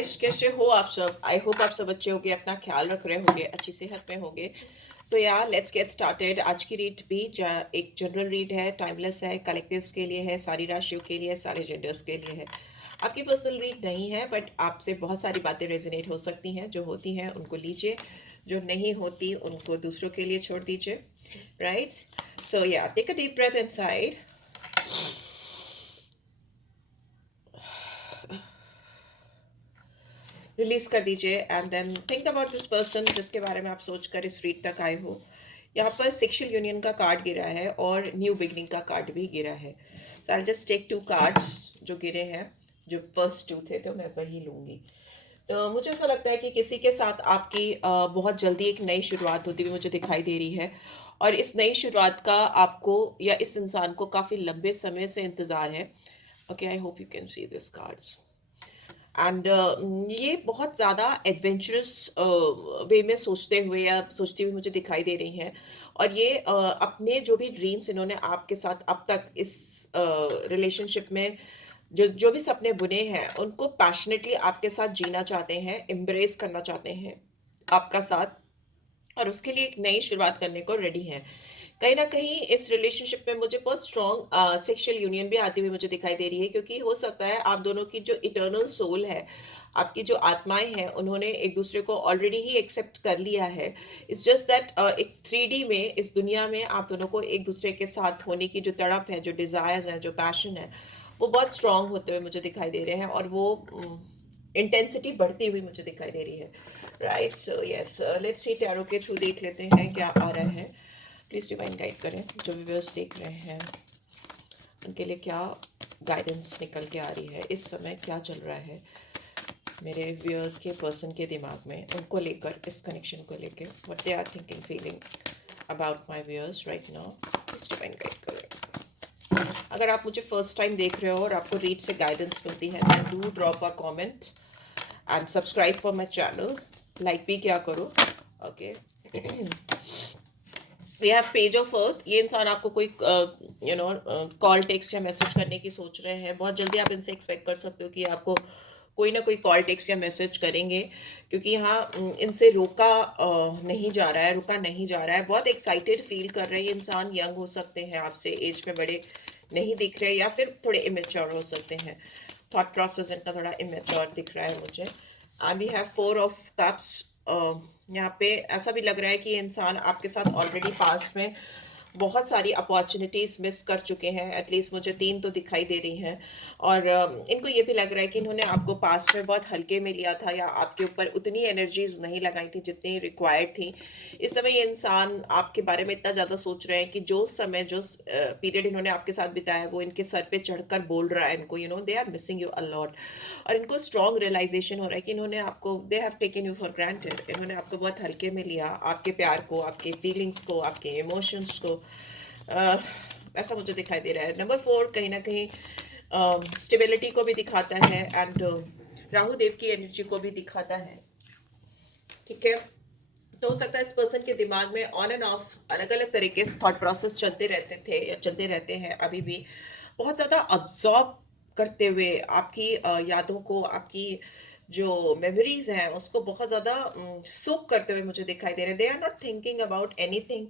Guys, कैसे हो आप सब? आई होप आप सब अच्छे होगे, अपना ख्याल रख रहे होगे, अच्छी सेहत में होगे। सो या लेट्स गेट स्टार्टेड। आज की रीड भी एक जनरल रीड है, टाइमलेस है, कलेक्टिव्स के लिए है, सारी राशियों के लिए, सारे जेंडर्स के लिए है। आपकी पर्सनल रीड नहीं है, बट आपसे बहुत सारी बातें रेजोनेट हो सकती हैं। जो होती हैं उनको लीजिए, जो नहीं होती उनको दूसरों के लिए छोड़ दीजिए। राइट? सो या take a deep breath inside, release कर दीजिए and then think about this person जिसके बारे में आप सोचकर इस रीड तक आए हो। यहाँ पर सेक्सुअल यूनियन का कार्ड गिरा है और न्यू बिगनिंग का कार्ड भी गिरा है। सो आई जस्ट टेक 2 कार्ड्स जो गिरे हैं, जो फर्स्ट 2 थे, तो मैं वही लूंगी। तो मुझे ऐसा लगता है कि किसी के साथ आपकी बहुत जल्दी एक नई शुरुआत होती हुई मुझे दिखाई दे रही है, और इस नई शुरुआत का आपको या इस इंसान को काफ़ी लंबे समय से इंतज़ार है। Okay, I hope you can see this cards. And ये बहुत ज़्यादा एडवेंचरस वे में सोचते हुए या सोचती हुई मुझे दिखाई दे रही हैं। और ये अपने जो भी ड्रीम्स इन्होंने आपके साथ अब तक इस रिलेशनशिप में जो जो भी सपने बुने हैं, उनको पैशनेटली आपके साथ जीना चाहते हैं, एम्ब्रेस करना चाहते हैं आपका साथ, और उसके लिए एक नई शुरुआत करने को रेडी हैं। कहीं ना कहीं इस रिलेशनशिप में मुझे बहुत स्ट्रॉन्ग सेक्सुअल यूनियन भी आती हुई मुझे दिखाई दे रही है, क्योंकि हो सकता है आप दोनों की जो इटर्नल सोल है, आपकी जो आत्माएं हैं, उन्होंने एक दूसरे को ऑलरेडी ही एक्सेप्ट कर लिया है। इट्स जस्ट दैट एक 3D में इस दुनिया में आप दोनों को एक दूसरे के साथ होने की जो तड़प है, जो डिजायर्स है, जो पैशन है, वो बहुत स्ट्रांग होते हुए मुझे दिखाई दे रहे हैं, और वो इंटेंसिटी बढ़ती हुई मुझे दिखाई दे रही है। Right? So yes, let's see tarot के थ्रू देख लेते हैं क्या आ रहा है। प्लीज डिवाइन गाइड करें। जो व्यूअर्स देख रहे हैं उनके लिए क्या गाइडेंस निकल के आ रही है, इस समय क्या चल रहा है मेरे व्यूअर्स के पर्सन के दिमाग में, उनको लेकर, इस कनेक्शन को लेकर, what they are thinking feeling about my viewers right now. Please divine guide करें। अगर आप मुझे फर्स्ट टाइम देख रहे हो और आपको रीड से गाइडेंस मिलती है, then do drop a comment and subscribe for my channel. Like भी क्या करो। Okay, we have page of earth. ये इंसान आपको कोई कॉल, टेक्स्ट या मैसेज करने की सोच रहे हैं। बहुत जल्दी आप इनसे एक्सपेक्ट कर सकते हो कि आपको कोई ना कोई कॉल, टेक्स्ट या मैसेज करेंगे, क्योंकि यहाँ इनसे रोका नहीं जा रहा है, रुका नहीं जा रहा है। बहुत एक्साइटेड फील कर रहे हैं इंसान। यंग हो सकते हैं, आपसे एज में बड़े नहीं दिख रहे, या फिर थोड़े इमेच्योर हो सकते हैं। थॉट प्रोसेस इनका थोड़ा इमेच्योर दिख रहा है मुझे। And we have 4 of cups. यहाँ पे ऐसा भी लग रहा है कि इंसान आपके साथ ऑलरेडी पास्ट में बहुत सारी अपॉर्चुनिटीज मिस कर चुके हैं। एटलीस्ट मुझे 3 तो दिखाई दे रही हैं। और इनको ये भी लग रहा है कि इन्होंने आपको पास्ट में बहुत हल्के में लिया था, या आपके ऊपर उतनी एनर्जीज नहीं लगाई थी जितनी रिक्वायर्ड थी। इस समय ये इंसान आपके बारे में इतना ज़्यादा सोच रहे हैं कि जो समय, जो पीरियड इन्होंने आपके साथ बिताया, वो इनके सर पे चढ़कर बोल रहा है इनको, they are missing you a lot. और इनको स्ट्रॉन्ग रियलाइजेशन हो रहा है कि इन्होंने आपको, they have taken you for granted. इन्होंने आपको बहुत हल्के में लिया, आपके प्यार को, आपके फीलिंग्स को, आपके इमोशंस को। ऐसा मुझे दिखाई दे रहा है। नंबर 4 कहीं ना कहीं स्टेबिलिटी को भी दिखाता है, एंड राहु देव की एनर्जी को भी दिखाता है। ठीक है, तो हो सकता है इस पर्सन के दिमाग में ऑन एंड ऑफ अलग अलग तरीके से थॉट प्रोसेस चलते रहते थे या चलते रहते हैं अभी भी, बहुत ज़्यादा अब्जॉर्ब करते हुए आपकी यादों को, आपकी जो मेमोरीज हैं उसको बहुत ज़्यादा सोक करते हुए मुझे दिखाई दे रहे हैं। They are not thinking about anything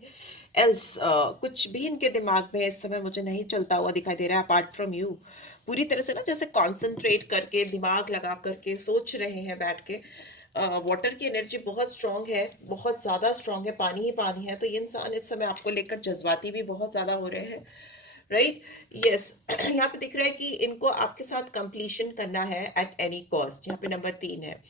else. कुछ भी इनके दिमाग में इस समय मुझे नहीं चलता हुआ दिखाई दे रहा है अपार्ट फ्रॉम यू। पूरी तरह से ना जैसे कॉन्सेंट्रेट करके, दिमाग लगा करके सोच रहे हैं बैठ के। वाटर की एनर्जी बहुत स्ट्रांग है, बहुत ज़्यादा स्ट्रांग है, पानी ही पानी है। तो ये इंसान इस समय आपको लेकर जज्बाती भी बहुत ज़्यादा हो रहे हैं। राइट? यस। यहाँ पे दिख रहा है कि इनको आपके साथ कंप्लीशन करना है एट एनी कॉस्ट। यहाँ पे नंबर 3 है।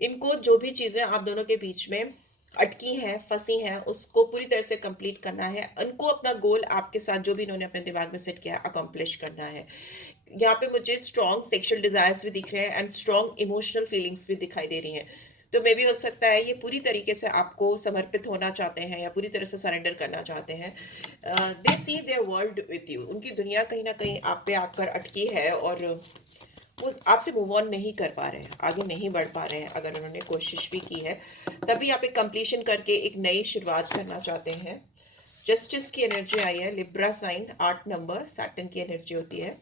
इनको जो भी चीज़ें आप दोनों के बीच में अटकी हैं, फंसी हैं, उसको पूरी तरह से कंप्लीट करना है। इनको अपना गोल आपके साथ जो भी इन्होंने अपने दिमाग में सेट किया है, अकम्प्लिश करना है। यहाँ पे मुझे स्ट्रॉन्ग सेक्सुअल डिजायर्स भी दिख रहे हैं एंड स्ट्रॉन्ग इमोशनल फीलिंग्स भी दिखाई दे रही हैं। तो मे भी हो सकता है ये पूरी तरीके से आपको समर्पित होना चाहते हैं या पूरी तरह से सरेंडर करना चाहते हैं। दे सी देयर वर्ल्ड विथ यू। उनकी दुनिया कहीं ना कहीं आप पे आकर अटकी है, और वो आपसे मूव ऑन नहीं कर पा रहे हैं, आगे नहीं बढ़ पा रहे हैं। अगर उन्होंने कोशिश भी की है, तभी आप एक कंप्लीशन करके एक नई शुरुआत करना चाहते हैं। जस्टिस की एनर्जी आई है। लिब्रा साइन, 8 नंबर, सैटर्न की एनर्जी होती है।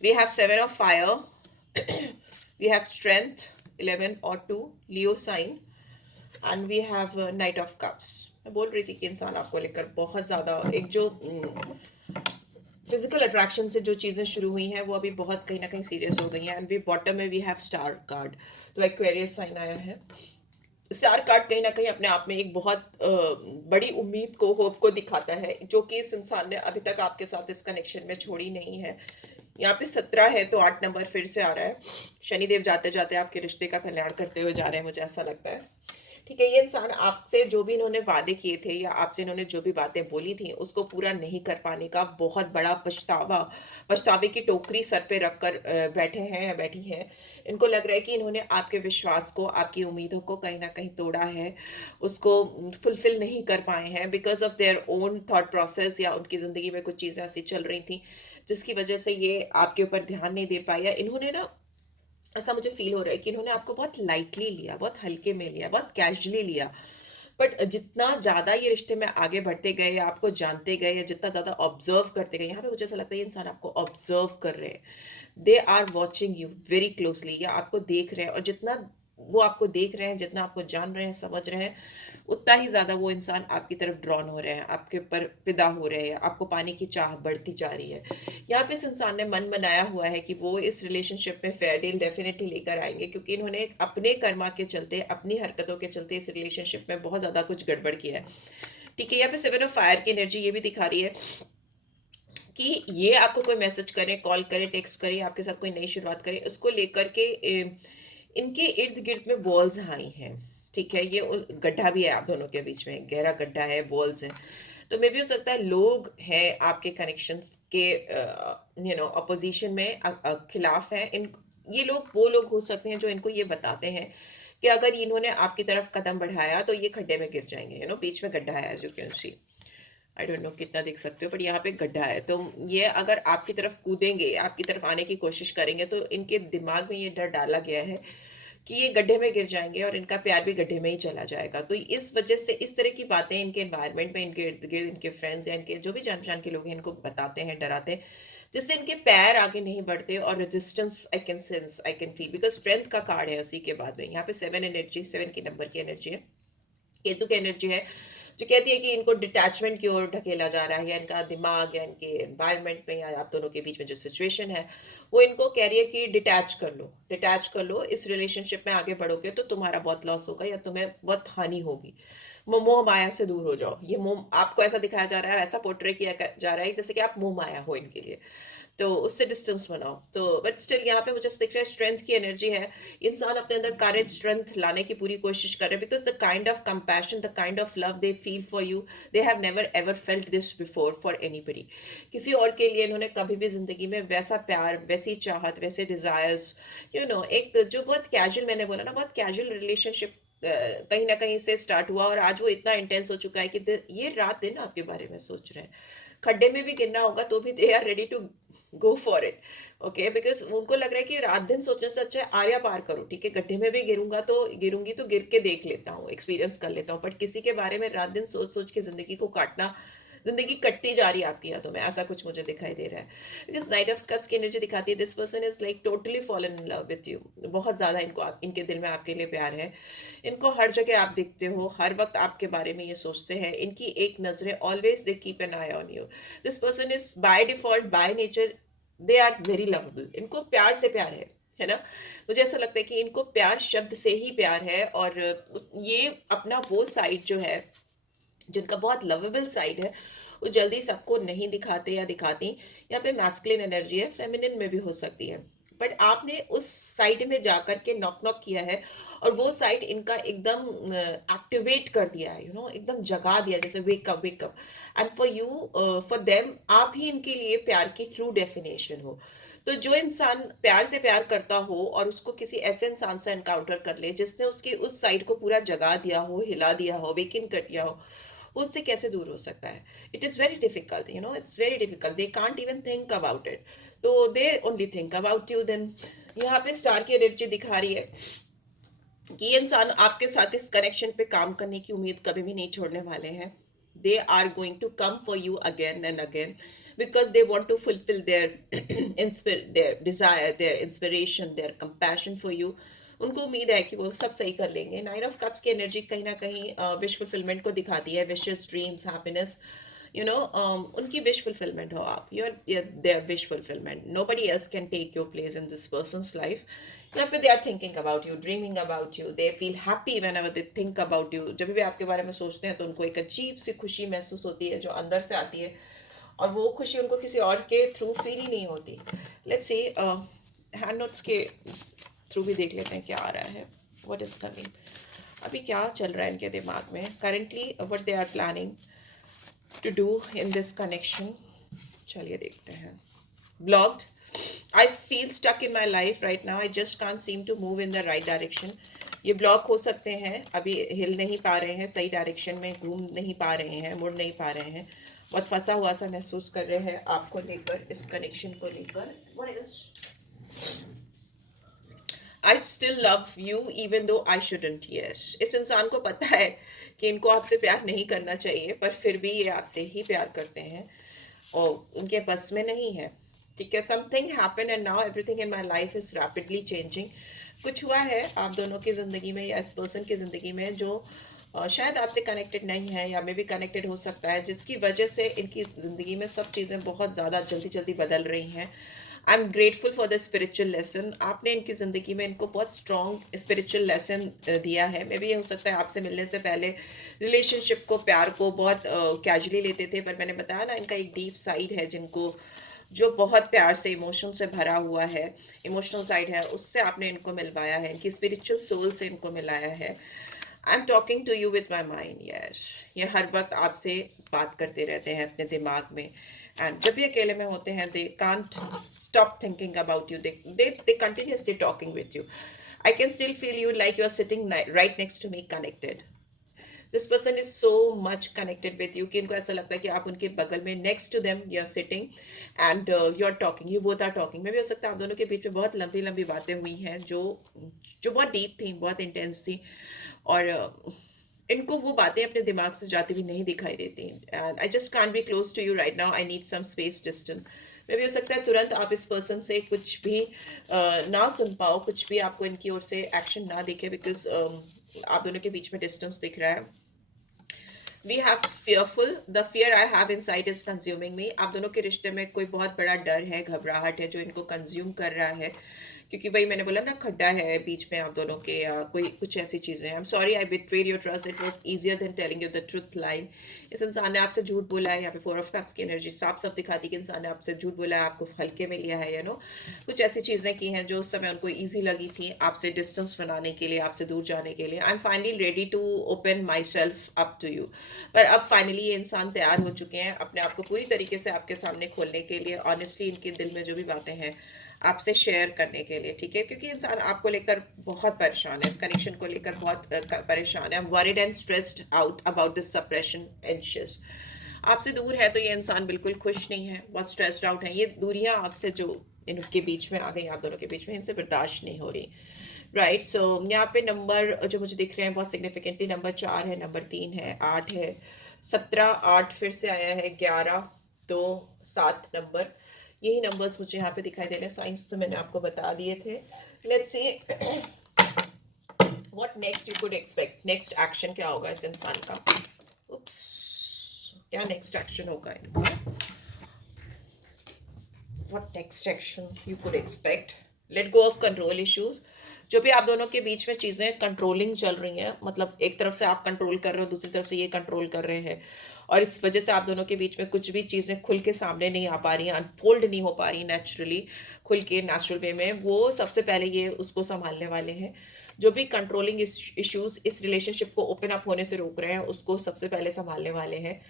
We have 7 of fire. We have strength 11 और 2 Leo sign, and we have knight of cups. मैं बोल रही थी कि इंसान आपको लेकर बहुत ज़्यादा एक जो फिजिकल अट्रैक्शन से जो चीज़ें शुरू हुई हैं वो अभी बहुत कहीं ना कहीं सीरियस हो गई हैं। एंड वी बॉटम में वी हैव स्टार कार्ड, तो एक्वेरियस साइन आया है। स्टार कार्ड कहीं ना कहीं अपने आप में एक बहुत बड़ी उम्मीद को, होप को दिखाता है, जो कि इस इंसान ने अभी तक आपके साथ इस कनेक्शन में छोड़ी नहीं है। यहाँ पे 17 है तो 8 नंबर फिर से आ रहा है। शनिदेव जाते जाते आपके रिश्ते का कल्याण करते हुए जा रहे हैं, मुझे ऐसा लगता है। ठीक है, ये इंसान आपसे जो भी इन्होंने वादे किए थे या आपसे इन्होंने जो भी बातें बोली थी उसको पूरा नहीं कर पाने का बहुत बड़ा पछतावे की टोकरी सर पे रखकर बैठे हैं या बैठी हैं। इनको लग रहा है कि इन्होंने आपके विश्वास को, आपकी उम्मीदों को कहीं ना कहीं तोड़ा है, उसको फुलफिल नहीं कर पाए हैं because of their own thought process, या उनकी ज़िंदगी में कुछ चीज़ें ऐसी चल रही थी जिसकी वजह से ये आपके ऊपर ध्यान नहीं दे पाए, या इन्होंने ना, ऐसा मुझे फील हो रहा है कि इन्होंने आपको बहुत लाइटली लिया, बहुत हल्के में लिया, बहुत कैजुअली लिया। बट जितना ज़्यादा ये रिश्ते में आगे बढ़ते गए या आपको जानते गए या जितना ज़्यादा ऑब्जर्व करते गए, यहाँ पे मुझे ऐसा लगता है ये इंसान आपको ऑब्जर्व कर रहे हैं। They are watching you very closely, या आपको देख रहे हैं, और जितना वो आपको देख रहे हैं, जितना आपको जान रहे हैं, समझ रहे हैं, उतना ही ज़्यादा वो इंसान आपकी तरफ ड्रॉन हो रहे हैं, आपके ऊपर फिदा हो रहे हैं, आपको पाने की चाह बढ़ती जा रही है। यहाँ पे इस इंसान ने मन बनाया हुआ है कि वो इस रिलेशनशिप में फेयर डील डेफिनेटली लेकर आएंगे, क्योंकि इन्होंने अपने कर्मा के चलते, अपनी हरकतों के चलते इस रिलेशनशिप में बहुत ज़्यादा कुछ गड़बड़ किया है। ठीक है, यहाँ पे 7 ऑफ फायर की एनर्जी ये भी दिखा रही है कि ये आपको कोई मैसेज करें, कॉल करें, टेक्स्ट करें, आपके साथ कोई नई शुरुआत करें, उसको लेकर के इनके इर्द गिर्द में वॉल्स हाई हैं। ठीक है, ये गड्ढा भी है आप दोनों के बीच में, गहरा गड्ढा है, वॉल्स हैं। तो मे भी हो सकता है लोग हैं आपके कनेक्शंस के अपोजिशन में, खिलाफ हैं। इन ये लोग वो लोग हो सकते हैं जो इनको ये बताते हैं कि अगर इन्होंने आपकी तरफ कदम बढ़ाया तो ये खड्डे में गिर जाएंगे। बीच में गड्ढा है, as you can see. I don't know कितना देख सकते हो, बट यहाँ पे गड्ढा है, तो ये अगर आपकी तरफ कूदेंगे, आपकी तरफ आने की कोशिश करेंगे, तो इनके दिमाग में ये डर डाला गया है कि ये गड्ढे में गिर जाएंगे और इनका प्यार भी गड्ढे में ही चला जाएगा। तो इस वजह से इस तरह की बातें इनके एनवायरनमेंट में, इनके इर्द गिर्द, इनके फ्रेंड्स या इनके जो भी जान पहचान के लोग हैं, इनको बताते हैं, डराते हैं, जिससे इनके पैर आगे नहीं बढ़ते। और resistance I can sense, I can feel, because strength का कार्ड है उसी के बाद में। यहाँ पे 7 एनर्जी, 7 की नंबर की एनर्जी है, केतु की एनर्जी है, जो कहती है कि इनको डिटैचमेंट की ओर ढकेला जा रहा है, या इनका दिमाग या इनके एनवायरनमेंट में या आप दोनों के बीच में जो सिचुएशन है वो इनको कह रही है कि डिटैच कर लो, डिटैच कर लो। इस रिलेशनशिप में आगे बढ़ोगे तो तुम्हारा बहुत लॉस होगा या तुम्हें बहुत हानि होगी। मोह माया से दूर हो जाओ। ये मोह आपको ऐसा दिखाया जा रहा है, ऐसा पोर्ट्रे किया जा रहा है जैसे कि आप मोह माया हो इनके लिए, तो उससे डिस्टेंस बनाओ। तो बट स्टिल यहाँ पे मुझे दिख रहा है स्ट्रेंथ की एनर्जी है। इंसान अपने अंदर करेज, स्ट्रेंथ लाने की पूरी कोशिश कर रहे हैं, because the kind of compassion, the kind of love they feel for you, they have never ever felt this before for anybody. किसी और के लिए इन्होंने कभी भी जिंदगी में वैसा प्यार, वैसी चाहत, वैसे डिजायर्स, एक जो बहुत कैजुअल, मैंने बोला ना, बहुत कैजुअल रिलेशनशिप कहीं ना कहीं से स्टार्ट हुआ, और आज वो इतना इंटेंस हो चुका है कि ये रात दिन आपके बारे में सोच रहे हैं। खड्डे में भी गिरना होगा तो भी they are ready to go for it. Okay, because उनको लग रहा है कि रात दिन सोचने से अच्छा है आर्या पार करो। ठीक है, गड्ढे में भी गिरूंगी तो गिर के देख लेता हूँ, एक्सपीरियंस कर लेता हूँ, बट किसी के बारे में रात दिन सोच सोच के जिंदगी को काटना, जिंदगी कटती जा रही है आपकी यादों में, ऐसा कुछ मुझे दिखाई दे रहा है। बिकॉज नाइट ऑफ कप्स की एनर्जी दिखाती है this person is like totally fallen in love with you. बहुत ज्यादा इनके दिल में आपके लिए प्यार है। इनको हर जगह आप दिखते हो, हर वक्त आपके बारे में ये सोचते हैं। इनकी एक नजरें always they keep an eye on you. This person is by default, by nature, they are very lovable. इनको प्यार से प्यार है ना। मुझे ऐसा लगता है कि इनको प्यार शब्द से ही प्यार है, और ये अपना वो साइड जो है, जिनका बहुत लवेबल साइड है, वो जल्दी सबको नहीं दिखाते या दिखाती। यहाँ पे मैस्कुलिन एनर्जी है, फेमिनिन में भी हो सकती है, बट आपने उस साइड में जाकर के नॉक नॉक किया है, और वो साइड इनका एकदम एक्टिवेट कर दिया है, एकदम जगा दिया, जैसे wake up wake up. And for you, for them, आप ही इनके लिए प्यार की ट्रू डेफिनेशन हो। तो जो इंसान प्यार से प्यार करता हो और उसको किसी ऐसे इंसान से एनकाउंटर कर ले जिसने उसके उस साइड को पूरा जगा दिया हो, हिला दिया हो, वेकिन कर दिया हो, वो उससे कैसे दूर हो सकता है। It is very difficult, it's very difficult, they can't even think about it, तो they only think about you. Then यहाँ पे स्टार की एनर्जी दिखा रही है कि ये इंसान आपके साथ इस कनेक्शन पे काम करने की उम्मीद कभी भी नहीं छोड़ने वाले हैं। They are going to come for you again and again. because they want to fulfill their their desire, their inspiration, their compassion for you. उनको उम्मीद है कि वो सब सही कर लेंगे. नाइन ऑफ कप्स की एनर्जी कहीं ना कहीं विश फुलफिलमेंट को दिखाती है. विशेस, ड्रीम्स, हैप्पीनेस, उनकी विश फुलफिलमेंट हो आप. you're their wish fulfillment. Nobody else can take your place in this person's life. यहाँ पे they are thinking about you, dreaming about you. They feel happy whenever they think about you. जब भी आपके बारे में सोचते हैं तो उनको एक अजीब सी खुशी महसूस होती है जो अंदर से आती है, और वो खुशी उनको किसी और के थ्रू फील ही नहीं होती. लेट्स सी हैंड नोट्स के थ्रू भी देख लेते हैं क्या आ रहा है. व्हाट इज कमिंग, अभी क्या चल रहा है इनके दिमाग में currently, what they are planning to do in this connection. चलिए देखते हैं. Blocked. I feel stuck in my life right now. I just can't seem to move in the right direction. ये ब्लॉक हो सकते हैं, अभी हिल नहीं पा रहे हैं, सही डायरेक्शन में घूम नहीं पा रहे हैं, मुड़ नहीं पा रहे हैं, बहुत फंसा हुआ सा महसूस कर रहे हैं आपको लेकर, इस कनेक्शन को लेकर. What else? I still love you even though I shouldn't. Yes. इस इंसान को पता है कि इनको आपसे प्यार नहीं करना चाहिए, पर फिर भी ये आपसे ही प्यार करते हैं और उनके बस में नहीं है. ठीक है. Something happen and now everything in my life is rapidly changing. कुछ हुआ है आप दोनों की ज़िंदगी में या इस पर्सन की ज़िंदगी में जो शायद आपसे कनेक्टेड नहीं है या मे भी कनेक्टेड हो सकता है, जिसकी वजह से इनकी ज़िंदगी में सब चीज़ें बहुत ज़्यादा जल्दी जल्दी बदल रही हैं. I am grateful for the spiritual lesson. आपने इनकी ज़िंदगी में इनको बहुत स्ट्रॉन्ग स्पिरिचुअल लेसन दिया है. मे भी ये हो सकता है आपसे मिलने से पहले रिलेशनशिप को, प्यार को बहुत कैजुअली लेते थे, पर मैंने बताया ना इनका एक डीप साइड है जिनको, जो बहुत प्यार से, इमोशन से भरा हुआ है, इमोशनल साइड है, उससे आपने इनको मिलवाया है, इनकी स्पिरिचुअल सोल से इनको मिलाया है. I am talking to you with my mind. Yes, ये हर वक्त आपसे बात करते रहते हैं अपने दिमाग में. एंड जब भी अकेले में होते हैं, they can't stop thinking about you. They continuously talking with you. I can still feel you like you are sitting right next to me, connected. This person is so much connected with you कि इनको ऐसा लगता है कि आप उनके बगल में, next to them you are sitting and you are talking, you both are talking. में भी हो सकता है आप दोनों के बीच में बहुत लंबी लंबी बातें हुई हैं जो जो बहुत डीप थी, बहुत इंटेंस थी, और इनको वो बातें अपने दिमाग से जाती हुई नहीं दिखाई देती. And I just can't be close to you right now. I need some space, distance. में भी हो सकता है तुरंत आप इस पर्सन से कुछ भी ना सुन पाओ, कुछ भी आपको इनकी ओर से एक्शन ना दिखे, बिकॉज आप दोनों के बीच में डिस्टेंस दिख रहा है. We have fearful. The fear I have inside is consuming me. आप दोनों के रिश्ते में कोई बहुत बड़ा डर है, घबराहट है जो इनको कंज्यूम कर रहा है, क्योंकि वही मैंने बोला ना, खड्डा है बीच में आप दोनों के, या कोई कुछ ऐसी चीज़ें. I am sorry I betrayed your trust. It was easier than telling you the truth line. इस इंसान ने आपसे झूठ बोला है. यहाँ पे 4 ऑफ कप्स की एनर्जी साफ साफ दिखाती है कि इंसान ने आपसे झूठ बोला है, आपको हल्के में लिया है, कुछ ऐसी चीज़ें की हैं जो उस समय उनको ईजी लगी थी आपसे डिस्टेंस बनाने के लिए, आपसे दूर जाने के लिए. I am finally ready to open myself up to you. पर अब फाइनली ये इंसान तैयार हो चुके हैं अपने आप को पूरी तरीके से आपके सामने खोलने के लिए, ऑनेस्टली इनके दिल में जो भी बातें हैं आपसे शेयर करने के लिए. ठीक है. क्योंकि इंसान आपको लेकर बहुत परेशान है, इस कनेक्शन को लेकर बहुत परेशान है. Worried and stressed out about this suppression, anxious. आपसे दूर है तो ये इंसान बिल्कुल खुश नहीं है, बहुत स्ट्रेस्ड आउट है. ये दूरियां आपसे जो इनके बीच में आ गई, आप दोनों के बीच में, इनसे बर्दाश्त नहीं हो रही. राइट. सो यहाँ पे नंबर जो मुझे दिख रहे हैं बहुत सिग्निफिकेंटली, नंबर 4 है, नंबर 3 है, 8 है, 17, 8 फिर से आया है, 11, 2, 7 नंबर. यही नंबर्स मुझे यहाँ पे दिखाई दे रहे हैं. साइंस से मैंने आपको बता दिए थे. Let's see what next you could expect. Next action क्या होगा इस इंसान का. उप्स, क्या नेक्स्ट एक्शन होगा इनका. What next action you could expect. Let go of control issues. जो भी आप दोनों के बीच में चीज़ें कंट्रोलिंग चल रही हैं, मतलब एक तरफ से आप कंट्रोल कर रहे हो, दूसरी तरफ से ये कंट्रोल कर रहे हैं, और इस वजह से आप दोनों के बीच में कुछ भी चीज़ें खुल के सामने नहीं आ पा रही हैं, अनफोल्ड नहीं हो पा रही नेचुरली, खुल के नेचुरल वे में. वो सबसे पहले ये उसको संभालने वाले हैं. जो भी कंट्रोलिंग इश्यूज इस रिलेशनशिप को ओपन अप होने से रोक रहे हैं, उसको सबसे पहले संभालने वाले हैं.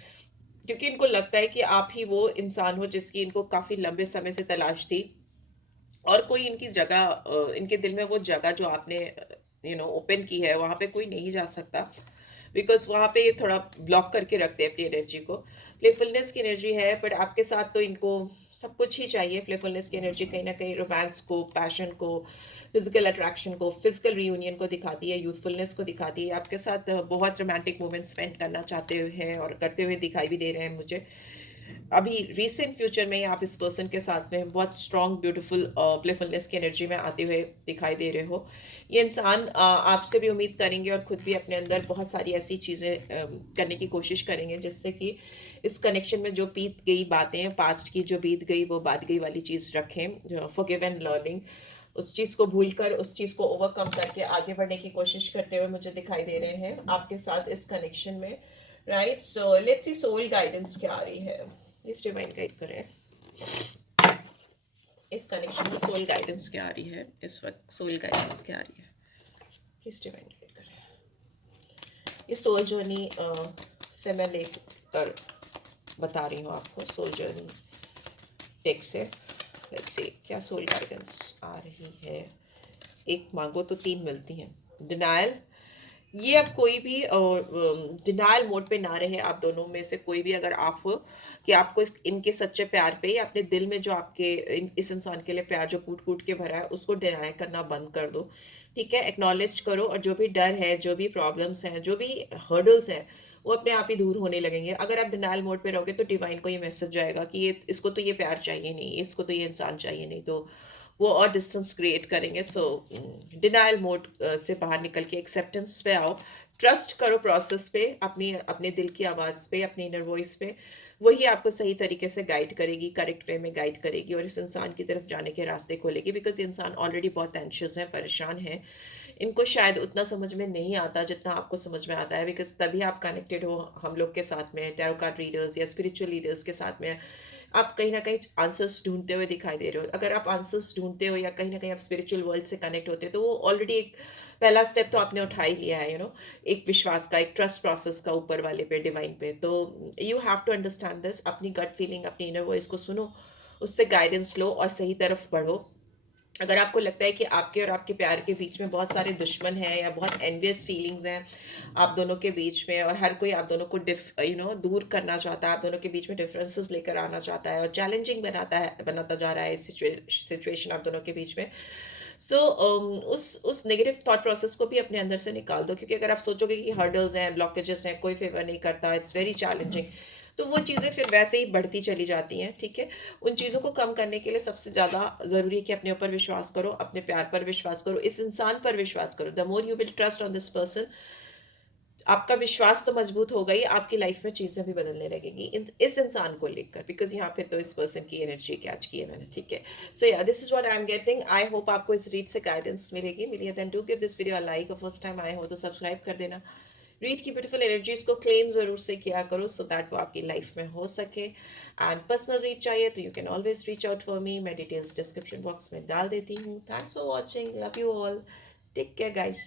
क्योंकि इनको लगता है कि आप ही वो इंसान हो जिसकी इनको काफ़ी लंबे समय से तलाश थी, और कोई इनकी जगह, इनके दिल में वो जगह जो आपने ओपन की है, वहाँ पे कोई नहीं जा सकता, बिकॉज वहाँ पे ये थोड़ा ब्लॉक करके रखते हैं अपनी एनर्जी को. प्लेफुलनेस की एनर्जी है, बट आपके साथ तो इनको सब कुछ ही चाहिए. प्लेफुलनेस की एनर्जी कहीं ना कहीं रोमांस को, पैशन को, फिजिकल अट्रैक्शन को, फिजिकल रियूनियन को दिखाती है, यूथफुलनेस को दिखाती है. आपके साथ बहुत रोमांटिक मोमेंट स्पेंड करना चाहते हैं और करते हुए दिखाई भी दे रहे हैं मुझे. अभी रिसेंट फ्यूचर में आप इस पर्सन के साथ में बहुत स्ट्रॉन्ग ब्यूटीफुल प्लेफुलनेस की एनर्जी में आते हुए दिखाई दे रहे हो। ये इंसान आपसे भी उम्मीद करेंगे और खुद भी अपने अंदर बहुत सारी ऐसी चीज़ें करने की कोशिश करेंगे जिससे कि इस कनेक्शन में जो बीत गई बातें, पास्ट की जो बीत गई वो बात गई वाली चीज़ रखें, जो फॉरगिव एंड लर्निंग, उस चीज़ को भूलकर उस चीज़ को ओवरकम करके आगे बढ़ने की कोशिश करते हुए मुझे दिखाई दे रहे हैं आपके साथ इस कनेक्शन में। Right, so let's see soul guidance क्या आ रही है, इस डिवाइन गाइड करें। इस कनेक्शन में सोल गाइडेंस क्या आ रही है, इस वक्त सोल गाइडेंस क्या आ रही है, इस डिवाइन गाइड करें। ये सोल जर्नी से मैं लेकर बता रही हूँ आपको, सोल जर्नी टेक से। लेट्स सी क्या सोल गाइडेंस आ रही है। एक मांगो तो 3 मिलती हैं। डिनायल, ये अब कोई भी डिनायल मोड पे ना रहे आप दोनों में से कोई भी, अगर आप हो कि आपको इनके सच्चे प्यार पे या अपने दिल में जो आपके इस इंसान के लिए प्यार जो कूट कूट के भरा है उसको डिनाई करना बंद कर दो। ठीक है, एक्नॉलेज करो और जो भी डर है, जो भी प्रॉब्लम्स हैं, जो भी हर्डल्स हैं, वो अपने आप ही दूर होने लगेंगे। अगर आप डिनायल मोड पे रहोगे तो डिवाइन को ये मैसेज जाएगा कि ये इसको तो ये प्यार चाहिए नहीं, इसको तो ये इंसान चाहिए नहीं, तो वो और डिस्टेंस क्रिएट करेंगे। सो डिनायल मोड से बाहर निकल के एक्सेप्टेंस पे आओ, ट्रस्ट करो प्रोसेस पे, अपनी अपने दिल की आवाज़ पे, अपनी इनर वॉइस पे। वही आपको सही तरीके से गाइड करेगी, करेक्ट वे में गाइड करेगी और इस इंसान की तरफ जाने के रास्ते खोलेगी। बिकॉज ये इंसान ऑलरेडी बहुत एंशियस है, परेशान है। इनको शायद उतना समझ में नहीं आता जितना आपको समझ में आता है, बिकॉज तभी आप कनेक्टेड हो हम लोग के साथ में, टैरो कार्ड रीडर्स या स्पिरिचुअल लीडर्स के साथ में। आप कहीं ना कहीं आंसर्स ढूंढते हुए दिखाई दे रहे हो। अगर आप आंसर्स ढूंढते हो या कहीं ना कहीं आप स्पिरिचुअल वर्ल्ड से कनेक्ट होते हो तो वो ऑलरेडी एक पहला स्टेप तो आपने उठा ही लिया है, एक विश्वास का, एक ट्रस्ट प्रोसेस का ऊपर वाले पे, डिवाइन पे। तो you have to understand this, अपनी गट फीलिंग, अपनी इनर वॉइस को सुनो, उससे गाइडेंस लो और सही तरफ बढ़ो। अगर आपको लगता है कि आपके और आपके प्यार के बीच में बहुत सारे दुश्मन हैं या बहुत एनवियस फीलिंग्स हैं आप दोनों के बीच में, और हर कोई आप दोनों को दूर करना चाहता है, आप दोनों के बीच में डिफरेंसेस लेकर आना चाहता है और चैलेंजिंग बनाता जा रहा है सिचुएशन आप दोनों के बीच में। सो उस नेगेटिव थॉट प्रोसेस को भी अपने अंदर से निकाल दो, क्योंकि अगर आप सोचोगे कि हर्डल्स हैं, ब्लॉकेजेस हैं, कोई फेवर नहीं करता, इट्स वेरी चैलेंजिंग, तो वो चीज़ें फिर वैसे ही बढ़ती चली जाती हैं। ठीक है, उन चीज़ों को कम करने के लिए सबसे ज़्यादा ज़रूरी है कि अपने ऊपर विश्वास करो, अपने प्यार पर विश्वास करो, इस इंसान पर विश्वास करो। The more you will trust on this person, आपका विश्वास तो मजबूत होगा ही, आपकी लाइफ में चीज़ें भी बदलने लगेंगी इस इंसान को लेकर, बिकॉज यहाँ पे तो इस पर्सन की एनर्जी कैच की है मैंने। ठीक है, सो या this is what I am getting. I hope आपको इस रीड से गाइडेंस मिली है। Then do give this video a like, और फर्स्ट टाइम आए हो तो सब्सक्राइब कर देना। रीड की ब्यूटीफुल एनर्जीज को क्लेम जरूर से किया करो, सो दैट वो आपकी लाइफ में हो सके। एंड पर्सनल रीड चाहिए तो you can always reach out for me, मैं डिटेल्स डिस्क्रिप्शन बॉक्स में डाल देती हूँ। Thanks for watching, love you all, take care guys.